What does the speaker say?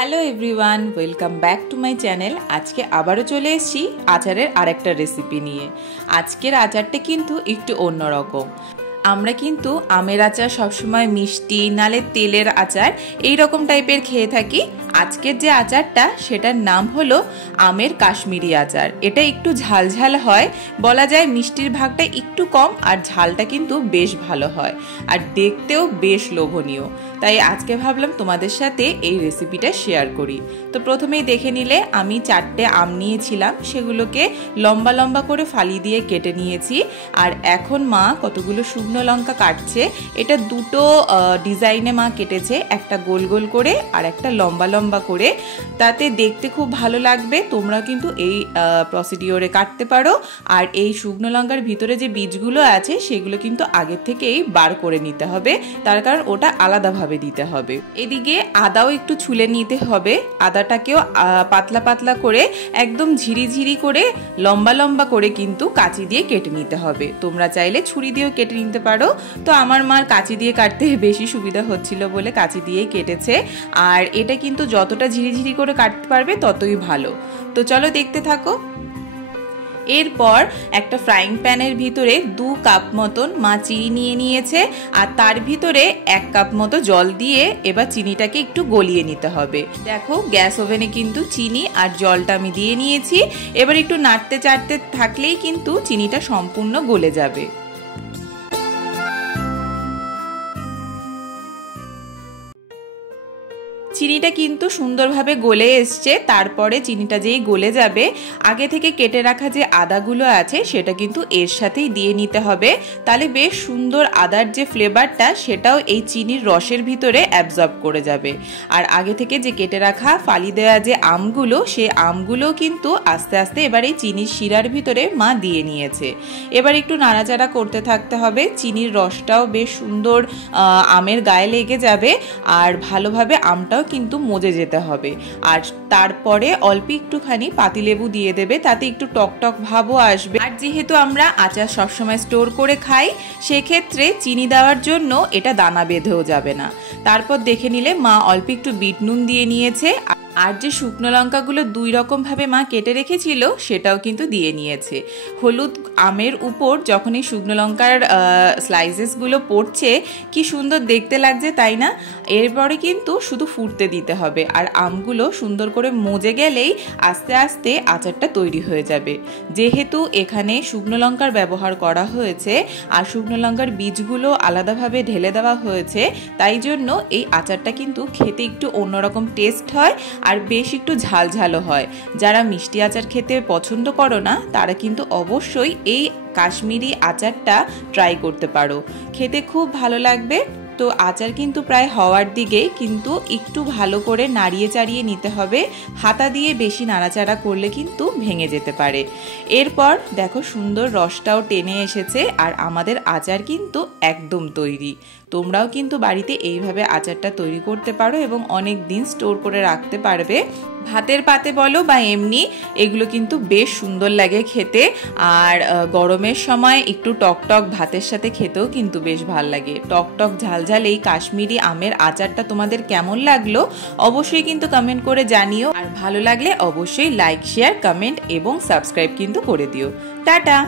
Hello everyone, welcome back to my channel. আজকে আবারও চলে এসেছি আচারের আরেকটা রেসিপি নিয়ে। আজকের আচারটা কিন্তু একটু অন্যরকম। আমরা কিন্তু আমের আচার সবসময় মিষ্টি নালে তেলের আচার এই রকম টাইপের খেয়ে থাকি। আজকের যে আচারটা সেটার নাম হলো আমের কাশ্মীরি আচার। এটা একটু ঝালঝাল হয়, বলা যায় মিষ্টির ভাগটা একটু কম আর ঝালটা কিন্তু বেশ ভালো হয় আর দেখতেও বেশ লোভনীয়। তাই আজকে ভাবলাম তোমাদের সাথে এই রেসিপিটা শেয়ার করি। তো প্রথমেই দেখে নিলে আমি 4টে আম নিয়েছিলাম, সেগুলোকে লম্বা লম্বা করে ফালি দিয়ে কেটে নিয়েছি। আর এখন মা কতগুলো শুকনো লঙ্কা কাটছে। এটা দুটো ডিজাইনে মা কেটেছে, একটা গোল গোল করে আর একটা লম্বা লম্বা করে। তাতে দেখতে খুব ভালো লাগবে। তোমরা কিন্তু এই প্রসিডিওরে কাটতে পারো। আর এই শুকনো লঙ্কার ভিতরে যে বীজগুলো আছে সেগুলো কিন্তু আগের থেকেই বার করে নিতে হবে, তার কারণ ওটা আলাদাভাবে দিতে হবে। এদিকে আদাও একটু ছুলে নিতে হবে। আদাটাকেও পাতলা পাতলা করে একদম ঝিরিঝিরি করে লম্বা লম্বা করে কিন্তু কাঁচি দিয়ে কেটে নিতে হবে। তোমরা চাইলে ছুরি দিয়েও কেটে নিতে পারো। তো আমার মার কাঁচি দিয়ে কাটতে বেশি সুবিধা হচ্ছিল বলে কাঁচি দিয়েই কেটেছে। আর এটা কিন্তু যতটা ঝিরিঝিরি করে কাটতে পারবে ততই ভালো। তো চলো দেখতে থাকো। এরপর একটা ফ্রাইং প্যানের ভিতরে 2 কাপ মতন মা চিনি নিয়ে নিয়েছে আর তার ভিতরে 1 কাপ মতো জল দিয়ে এবার চিনিটাকে একটু গলিয়ে নিতে হবে। দেখো গ্যাস ওভেনে কিন্তু চিনি আর জলটা আমি দিয়ে নিয়েছি। এবার একটু নাড়তে চাড়তে থাকলেই কিন্তু চিনিটা সম্পূর্ণ গলে যাবে। চিনিটা কিন্তু সুন্দরভাবে গলে এসছে। তারপরে চিনিটা যেই গলে যাবে, আগে থেকে কেটে রাখা যে আদাগুলো আছে সেটা কিন্তু এর সাথেই দিয়ে নিতে হবে। তাহলে বেশ সুন্দর আদার যে ফ্লেভারটা সেটাও এই চিনির রসের ভিতরে অ্যাবজর্ব করে যাবে। আর আগে থেকে যে কেটে রাখা ফালি দেওয়া যে আমগুলো, সেই আমগুলো কিন্তু আস্তে আস্তে এবার এই চিনির শিরার ভিতরে মা দিয়ে নিয়েছে। এবার একটু নাড়াচাড়া করতে থাকতে হবে। চিনির রসটাও বেশ সুন্দর আমের গায়ে লেগে যাবে আর ভালোভাবে আমটাও কিন্তু মজে যেতে হবে। আর তারপরে অল্প একটুখানি পাতিলেবু দিয়ে দেবে, তাতে একটু টকটক ভাবও আসবে। আর যেহেতু আমরা আচার সবসময় স্টোর করে খাই, সেক্ষেত্রে চিনি দেওয়ার জন্য এটা দানা বেঁধেও যাবে না। তারপর দেখে নিলে মা অল্প একটু বিট নুন দিয়ে নিয়েছে। আর যে শুকনো লঙ্কাগুলো 2 রকম ভাবে মা কেটে রেখেছিল সেটাও কিন্তু দিয়ে নিয়েছে। হলুদ আমের উপর যখন এই শুকনো লঙ্কার স্লাইসেসগুলো পড়ছে কি সুন্দর দেখতে লাগছে, তাই না? এরপরে কিন্তু শুধু ফুটতে দিতে হবে আর আমগুলো সুন্দর করে মজে গেলেই আস্তে আস্তে আচারটা তৈরি হয়ে যাবে। যেহেতু এখানে শুকনো লঙ্কার ব্যবহার করা হয়েছে আর শুকনো লঙ্কার বীজগুলো আলাদাভাবে ঢেলে দেওয়া হয়েছে, তাই জন্য এই আচারটা কিন্তু খেতে একটু অন্যরকম টেস্ট হয় আর বেশ একটু ঝালঝালও হয়। যারা মিষ্টি আচার খেতে পছন্দ করো না তারা কিন্তু অবশ্যই এই কাশ্মীরি আচারটা ট্রাই করতে পারো, খেতে খুব ভালো লাগবে। তো আচার কিন্তু প্রায় হওয়ার দিকে, কিন্তু একটু ভালো করে নাড়িয়ে চাড়িয়ে নিতে হবে। হাতা দিয়ে বেশি নাড়াচাড়া করলে কিন্তু ভেঙে যেতে পারে। এরপর দেখো সুন্দর রসটাও টেনে এসেছে আর আমাদের আচার কিন্তু একদম তৈরি। তোমরাও কিন্তু বাড়িতে এইভাবে আচারটা তৈরি করতে পারো এবং অনেক দিন স্টোর করে রাখতে পারবে। ভাতের পাতে বলো বা এমনি, এগুলো কিন্তু বেশ সুন্দর লাগে খেতে। আর গরমের সময় একটু টকটক ভাতের সাথে খেতেও কিন্তু বেশ ভাল লাগে। টকটক ঝালঝাল এই কাশ্মীরি আমের আচারটা তোমাদের কেমন লাগলো অবশ্যই কিন্তু কমেন্ট করে জানিও। আর ভালো লাগলে অবশ্যই লাইক, শেয়ার, কমেন্ট এবং সাবস্ক্রাইব কিন্তু করে দিও। টাটা।